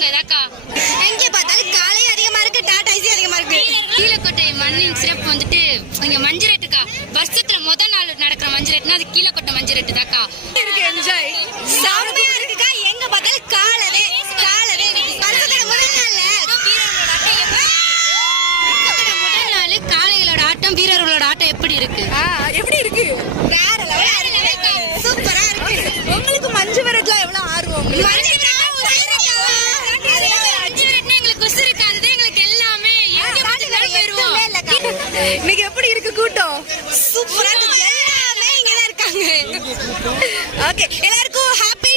சொல்லுங்க ஏதாக்கா. எங்கே பார்த்தாலும் காலை அதிகமா இருக்கு, டாடா ஐசி அதிகமா இருக்கு. கீழக்கோட்டை மண்ணின் சிறப்பு வந்துட்டு இங்க மஞ்சுரட்டுக்கா. வருஷத்துல முதல் நாள் நடக்கிற மஞ்சுரட்டுனா அது கீழக்கோட்டை மஞ்சுரட்டு தாக்கா. இருக்கு என்ஜாய். செமையா இருக்குக்கா. எங்க பார்த்தாலும் காலவே காலவே. வருஷத்துல முதல் நாள் காளைகளோட ஆட்டம், வீரர்களோட ஆட்டம் எப்படி இருக்கு? எப்படி இருக்கு? வேற லெவலா இருக்கு. சூப்பரா இருக்கு. உங்களுக்கு மஞ்சு விரட்டுலாம் எவ்வளவு ஆர்வம்? மஞ்சு விரட்டுனா எங்களுக்கு குசு இருக்காது, எங்களுக்கு எல்லாமே இன்னைக்கு எப்படி இருக்கு கூட்டம்? சூப்பரா இருக்கு. எல்லாமே இங்க தான் இருக்காங்க. ஓகே, எல்லாருக்கும் ஹாப்பி